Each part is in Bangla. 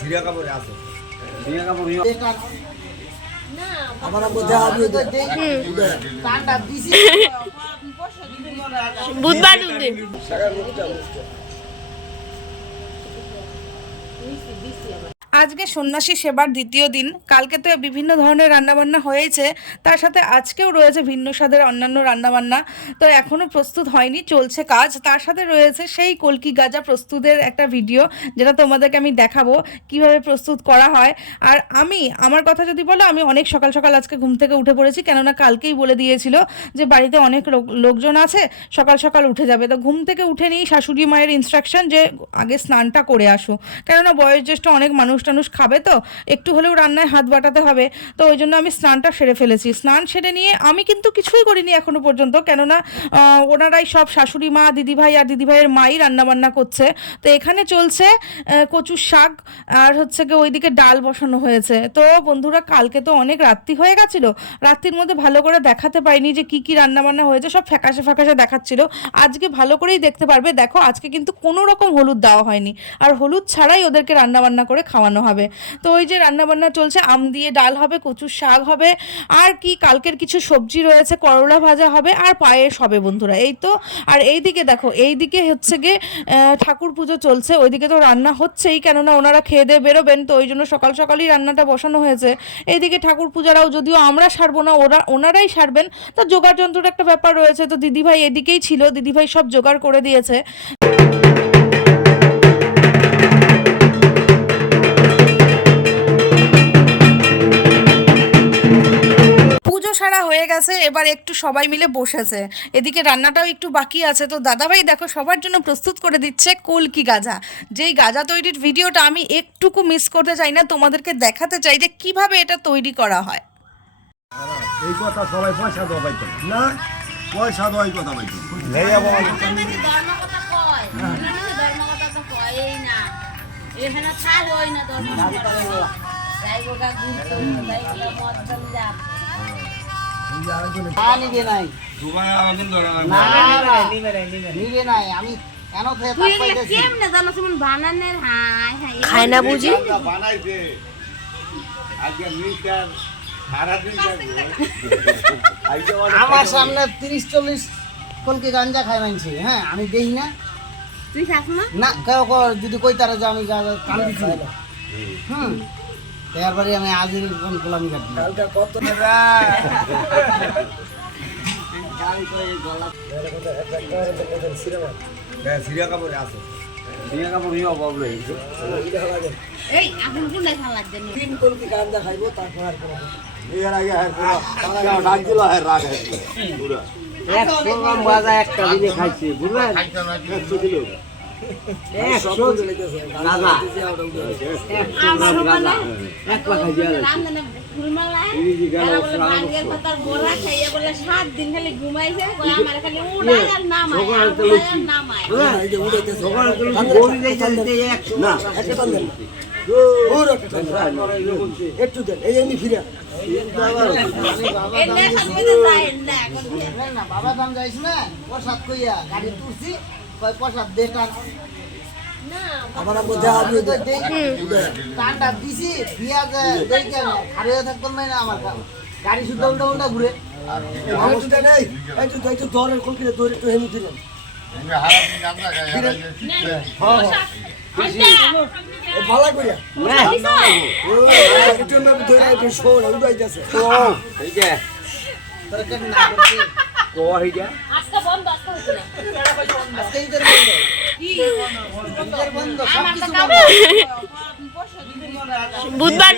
সিরিয়া কাপড়ে আছে সিরিয়া কাপড় আমার মধ্যে আমি বুধবার আজকে সন্ন্যাসী সেবার দ্বিতীয় দিন। কালকে তো বিভিন্ন ধরনের রান্নাবান্না হয়েছে, তার সাথে আজকেও রয়েছে ভিন্ন স্বাদের অন্যান্য রান্নাবান্না। তো এখনও প্রস্তুত হয়নি, চলছে কাজ। তার সাথে রয়েছে সেই কলকি গাজা প্রস্তুতের একটা ভিডিও, যেটা তোমাদেরকে আমি দেখাবো কিভাবে প্রস্তুত করা হয়। আর আমার কথা যদি বলো, আমি অনেক সকাল সকাল আজকে ঘুম থেকে উঠে পড়েছি, কেননা কালকেই বলে দিয়েছিল যে বাড়িতে অনেক লোকজন আছে, সকাল সকাল উঠে যাবে। তো ঘুম থেকে উঠে নিই শাশুড়ি মায়ের ইনস্ট্রাকশন যে আগে স্নানটা করে আসো, কেননা বয়োজ্যেষ্ঠ অনেক মানুষ টানুষ খাবে, তো একটু হলেও রান্নায় হাত বাটাতে হবে। তো ওই জন্য আমি স্নানটা সেরে ফেলেছি। স্নান সেরে নিয়ে আমি কিন্তু কিছুই করিনি এখনো পর্যন্ত, কেননা ওনারাই সব শাশুড়ি মা, দিদিভাই আর দিদিভাইয়ের মাই রান্নাবান্না করছে। তো এখানে চলছে কচুর শাক, আর হচ্ছে কি ওইদিকে ডাল বসানো হয়েছে। তো বন্ধুরা, কালকে তো অনেক রাত্রি হয়ে গেছিল, রাত্রির মধ্যে ভালো করে দেখাতে পাইনি যে কি কি রান্নাবান্না হয়েছে, সব ফ্যাকাশে ফ্যাকাশে দেখাচ্ছিল। আজকে ভালো করেই দেখতে পারবে। দেখো, আজকে কিন্তু কোনো রকম হলুদ দেওয়া হয়নি, আর হলুদ ছাড়াই ওদেরকে রান্নাবান্না করে খাওয়ানো হবে। তো ওই যে রান্নাবান্না চলছে, আম দিয়ে ডাল হবে, কচুর শাক হবে, আর কি কালকের কিছু সবজি রয়েছে, করলা ভাজা হবে, আর পায়েস হবে বন্ধুরা। এই তো। আর এইদিকে দেখো, এইদিকে হচ্ছে গিয়ে ঠাকুর পুজো চলছে, ওইদিকে তো রান্না হচ্ছেই, কেননা ওনারা খেয়ে দিয়ে বেরোবেন, তো ওই জন্য সকাল সকালই রান্নাটা বসানো হয়েছে। এইদিকে ঠাকুর পূজারাও যদিও আমরা সারবো না, ওনারাই সারবেন। তো জোগাড় যন্ত্রের একটা ব্যাপার রয়েছে, তো দিদিভাই এদিকেই ছিল, দিদিভাই সব জোগাড় করে দিয়েছে। সারা হয়ে গেছে, এবার একটু সবাই মিলে বসেছে। এদিকে রান্নাটাও একটু বাকি আছে। তো দাদাভাই দেখো সবার জন্য প্রস্তুত করে দিচ্ছে কলকি গাজা। যেই গাজা তৈরির ভিডিওটা আমি একটুকু মিস করতে চাই না, তোমাদেরকে দেখাতে চাই যে কিভাবে এটা তৈরি করা হয়। এই কথা সবাই পয়সা দেওয়া পাইতো না, পয়সা দেওয়া এই কথা পাইতো খায় না বুঝি। আমার সামনে 30-40 কলকি গাঞ্জা খাই মানছি। হ্যাঁ, আমি দেখি না, তুই খাস না কেউ যদি কই তারা যে আমি কান দিচ্ছি। তারপরে আমি আজের কোন গোলামি কাটি কত সিরিয়া কাপড়ে আছে সিরিয়া কাপড় অভাব রয়েছে। এই আপনি কোন দেখা লাগবে না, তিন কলকি গাঞ্জা খাইবো, তারপর আর কোনো এর আগে রাগ দিল, রাগ পুরা 100 গ্রাম বাজা একটা দিনে খাইছি, বুঝলেন? 100 কিলো 100 গাঁজা, 100 গ্রাম গাঁজা এক লাখ খাইছি। রামদানা ফুলমালা এরা বলে ভাঙ্গের পাতার বড়া খাইয়া বলে 7 দিন খালি ঘুমাইছে, কই আমার খালি উড়াই আর নামায় আর নামায়। এই যে উড়াইতে সকাল করে গড়ি দেই চলতে 100 না একটা টান দেন, পুরো একটা টান একটু দেন, এই এমনি ফিরে এনে সাথে যায় না না বাবা দাম যাইছ না, প্রসাদ কইয়া গাড়ি তুলছি, কই প্রসাদ দে টান না। আমার মধ্যে আমি টানটা দিছি, দিয়া দেই কেন খারে থাকতাম না আমার গাড়ি শুদ্ধ উল্টা উল্টা ঘুরে অবস্থা নেই। এই তো দরের কলকিরে দরে তো হেমি দিলেন ভালো করিয়া একটু না ধরে একটু শোন উড়াইতেছে ও এই যে তোর কেন না করছিস কো হইয়া আজকে বন্ধ, আজকে হচ্ছে না, আজকে ঈদের বন্ধ, কি ঈদের বন্ধ সব কিছু বুধবার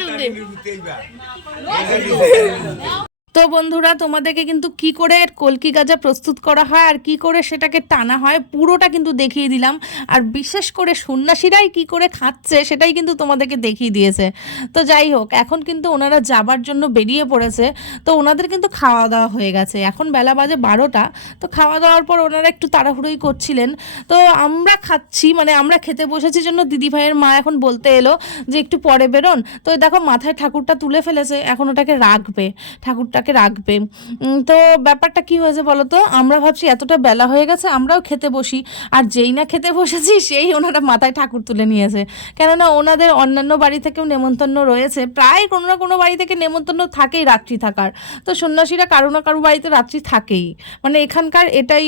তো বন্ধুরা, তোমাদেরকে কিন্তু কি করে কলকি গাজা প্রস্তুত করা হয় আর কি করে সেটাকে টানা হয় পুরোটা কিন্তু দেখিয়ে দিলাম। আর বিশেষ করে সন্ন্যাসীরাই কি করে খাচ্ছে সেটাই কিন্তু তোমাদেরকে দেখিয়ে দিয়েছে। তো যাই হোক, এখন কিন্তু ওনারা যাবার জন্য বেরিয়ে পড়েছে। তো ওনাদের কিন্তু খাওয়া দাওয়া হয়ে গেছে, এখন বেলা বাজে 12টা। তো খাওয়া দাওয়ার পর ওনারা একটু তাড়াহুড়োই করছিলেন। তো আমরা খাচ্ছি, মানে আমরা খেতে বসেছি জন্য দিদিভাইয়ের মা এখন বলতে এলো যে একটু পরে বেরোন। তো দেখো মাথায় ঠাকুরটা তুলে ফেলেছে, এখন ওটাকে রাখবে, ঠাকুরটা ঠাকুরটাকে রাখবে। তো ব্যাপারটা কি হয়েছে বলো তো, আমরা ভাবছি এতটা বেলা হয়ে গেছে আমরাও খেতে বসি, আর যেই না খেতে বসেছি সেই ওনারা মাথায় ঠাকুর তুলে নিয়েছে। কেননা ওনাদের অন্যান্য বাড়ি থেকেও নেমন্তন্ন রয়েছে, প্রায় কোনো না কোনো বাড়ি থেকে নেমন্তন্ন থাকেই রাত্রি থাকার। তো সন্ন্যাসীরা কারো না কারো বাড়িতে রাত্রি থাকেই, মানে এখানকার এটাই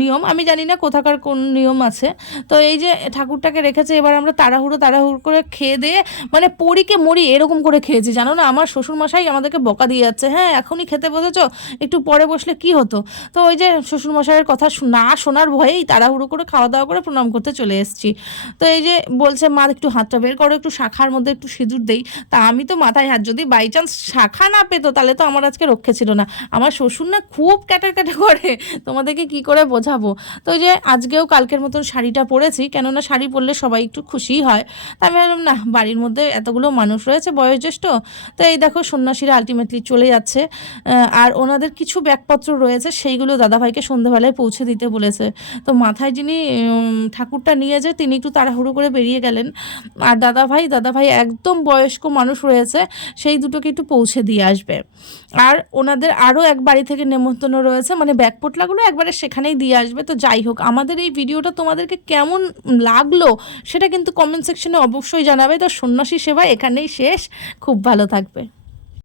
নিয়ম। আমি জানি না কোথাকার কোন নিয়ম আছে। তো এই যে ঠাকুরটাকে রেখেছে, এবার আমরা তাড়াহুড়ো করে খেয়ে দিয়ে মানে পরীকে মরি এরকম করে খেয়েছি, জানো না। আমার শ্বশুরমশাই আমাদেরকে বকা দিয়ে যাচ্ছে, হ্যাঁ এখনই খেতে বসেছো, একটু পরে বসলে কি হতো। তো ওই যে শ্বশুরমশাইয়ের কথা না শোনার ভয়েই তাড়াহুড়ো করে খাওয়া দাওয়া করে প্রণাম করতে চলে এসেছি। তো এই যে বলছে মা একটু হাতটা বের করো, একটু শাখার মধ্যে একটু সিঁদুর দেই। তা আমি তো মাথায় হাত, যদি বাই চান্স শাখা না পেতো তাহলে তো আমার আজকে রক্ষে ছিল না। আমার শ্বশুর না খুব ক্যাটার করে, তোমাদেরকে কি করে বোঝাবো। তো ওই যে আজকেও কালকের মতন শাড়িটা পরেছি, কেননা শাড়ি পরলে সবাই একটু খুশিই হয়। তা আমি ভাবলাম না, বাড়ির মধ্যে এতগুলো মানুষ রয়েছে বয়োজ্যেষ্ঠ, তো এই দেখো সন্ন্যাসীরা আলটিমেটলি চলে যাচ্ছে। আর ওনাদের কিছু ব্যাগপত্র রয়েছে, সেইগুলো দাদাভাইকে সন্ধ্যেবেলায় পৌঁছে দিতে বলেছে। তো মাথায় যিনি ঠাকুরটা নিয়ে যায় তিনি একটু তাড়াহুড়ো করে বেরিয়ে গেলেন। আর দাদাভাই একদম বয়স্ক মানুষ রয়েছে, সেই দুটোকে একটু পৌঁছে দিয়ে আসবে। আর ওনাদের আরও এক বাড়ি থেকে নেমন্তন্ন রয়েছে, মানে ব্যাগ পোটলাগুলো একবারে সেখানেই দিয়ে আসবে। তো যাই হোক, আমাদের এই ভিডিওটা তোমাদেরকে কেমন লাগলো সেটা কিন্তু কমেন্ট সেকশনে অবশ্যই জানাবে। তো সন্ন্যাসী সেবা এখানেই শেষ, খুব ভালো থাকবে।